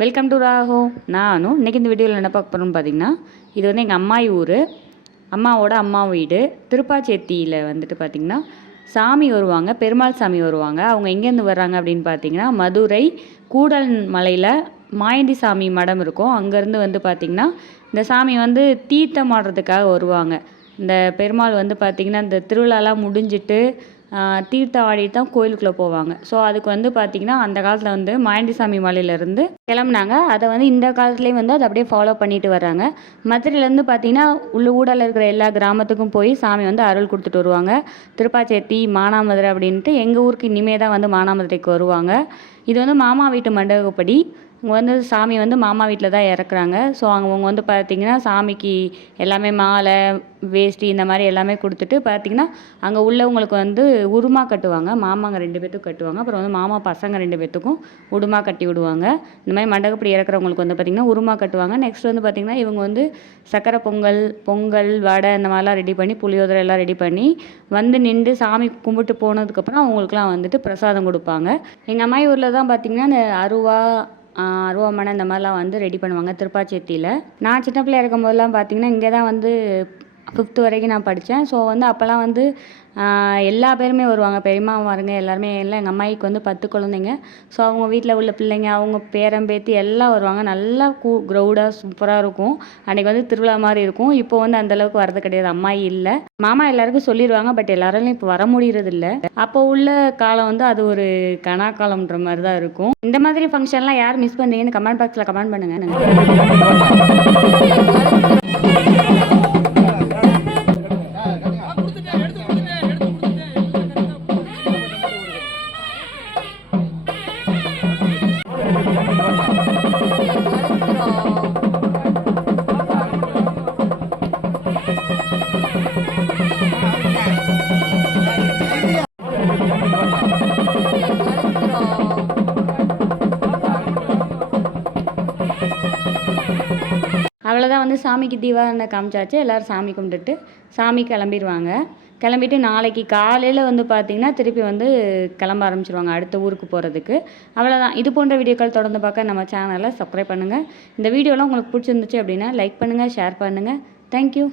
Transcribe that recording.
Welcome to Rago நானும் இன்றைக்கி இந்த வீடியோவில் என்ன பார்க்க போகிறோம்னு பார்த்தீங்கன்னா இது வந்து எங்கள் அம்மாயி ஊர். அம்மாவோட அம்மா வீடு. திருப்பாச்சேத்தியில் வந்துட்டு பார்த்திங்கன்னா சாமி வருவாங்க பெருமாள் சாமி வருவாங்க. அவங்க எங்கேருந்து வர்றாங்க அப்படின்னு பார்த்தீங்கன்னா மதுரை கூடல் மலையில் மாயண்டி சாமி மடம் இருக்கும். அங்கேருந்து வந்து பார்த்திங்கன்னா இந்த சாமி வந்து தீர்த்தம் ஆடுறதுக்காக வருவாங்க. இந்த பெருமாள் வந்து பார்த்திங்கன்னா இந்த திருவிழாலாம் முடிஞ்சிட்டு தீர்த்தம் ஆடிட்டு தான் கோயிலுக்குள்ளே போவாங்க. ஸோ அதுக்கு வந்து பார்த்திங்கன்னா அந்த காலத்தில் வந்து மாயண்டிசாமி மலையிலேருந்து கிளம்புனாங்க. அதை வந்து இந்த காலத்துலேயும் வந்து அதை அப்படியே ஃபாலோ பண்ணிட்டு வராங்க மதுரையிலேருந்து பார்த்திங்கன்னா உள்ள ஊடால இருக்கிற எல்லா கிராமத்துக்கும் போய் சாமி வந்து அருள் கொடுத்துட்டு வருவாங்க. திருப்பாச்சேத்தி மானாமதுரை அப்படின்ட்டு எங்கள் ஊருக்கு இனிமே தான் வந்து மானாமதுரைக்கு வருவாங்க. இது வந்து மாமா வீட்டு மண்டபப்படி. இங்கே வந்து சாமி வந்து மாமா வீட்டில் தான் இறக்குறாங்க. ஸோ அவங்க வந்து பார்த்திங்கன்னா சாமிக்கு எல்லாமே மாலை வேஷ்டி இந்த மாதிரி எல்லாமே கொடுத்துட்டு பார்த்திங்கன்னா அங்கே உள்ளவங்களுக்கு வந்து உருமா கட்டுவாங்க. மாமாங்க ரெண்டு பேர்த்துக்கும் கட்டுவாங்க. அப்புறம் வந்து மாமா பசங்க ரெண்டு பேர்த்துக்கும் உடுமா கட்டி விடுவாங்க. இந்த மாதிரி மண்டகப்படி இறக்குறவங்களுக்கு வந்து பார்த்திங்கன்னா உருமா கட்டுவாங்க. நெக்ஸ்ட் வந்து பார்த்திங்கன்னா இவங்க வந்து சக்கரை பொங்கல் பொங்கல் வடை இந்த மாதிரிலாம் ரெடி பண்ணி புளியோதரை எல்லாம் ரெடி பண்ணி வந்து நின்று சாமி கும்பிட்டு போனதுக்கப்புறம் அவங்களுக்குலாம் வந்துட்டு பிரசாதம் கொடுப்பாங்க. எங்கள் அம்மா ஊரில் தான் பார்த்திங்கன்னா இந்த அருவா அருவாமனை இந்த மாதிரிலாம் வந்து ரெடி பண்ணுவாங்க திருப்பாச்சேத்தியில் நான் சின்ன பிள்ளையா இருக்கும் போதெல்லாம் பார்த்தீங்கன்னா இங்கே தான் வந்து ஃபிஃப்த்து வரைக்கும் நான் படித்தேன். ஸோ வந்து அப்போல்லாம் வந்து எல்லா பேருமே வருவாங்க. பெரியம்மா வருங்க. எல்லாருமே எல்லாம் எங்கள் அம்மாய்க்கு வந்து பத்து குழந்தைங்க. ஸோ அவங்க வீட்டில் உள்ள பிள்ளைங்க அவங்க பேரம்பேத்தி எல்லாம் வருவாங்க. நல்லா கூ க்ரௌடாக சூப்பராக இருக்கும். அன்றைக்கி வந்து திருவிழா மாதிரி இருக்கும். இப்போ வந்து அந்தளவுக்கு வரது கிடையாது. அம்மாயி இல்லை. மாமா எல்லாருக்கும் சொல்லிடுவாங்க பட் எல்லாராலையும் இப்போ வர முடியறது இல்ல அப்போ உள்ள காலம் வந்து அது ஒரு கனா காலம்ன்ற மாதிரி தான் இருக்கும். இந்த மாதிரி ஃபங்க்ஷன்லாம் யார் மிஸ் பண்ணுறீங்கன்னு கமெண்ட் பாக்ஸில் கமெண்ட் பண்ணுங்க. அவ்வளோதான் வந்து சாமிக்கு தீபாவளி காமிச்சாச்சு எல்லோரும் சாமி கும்பிட்டுட்டு சாமி கிளம்பிடுவாங்க. கிளம்பிட்டு நாளைக்கு காலையில் வந்து பார்த்திங்கன்னா திருப்பி வந்து கிளம்ப ஆரம்பிச்சிருவாங்க அடுத்த ஊருக்கு போகிறதுக்கு அவ்வளோதான் இது போன்ற வீடியோக்கள் தொடர்ந்து பார்க்க நம்ம சேனலை சப்ஸ்கிரைப் பண்ணுங்கள் இந்த வீடியோலாம் உங்களுக்கு பிடிச்சிருந்துச்சு அப்படின்னா லைக் பண்ணுங்கள் ஷேர் பண்ணுங்கள் தேங்க்யூ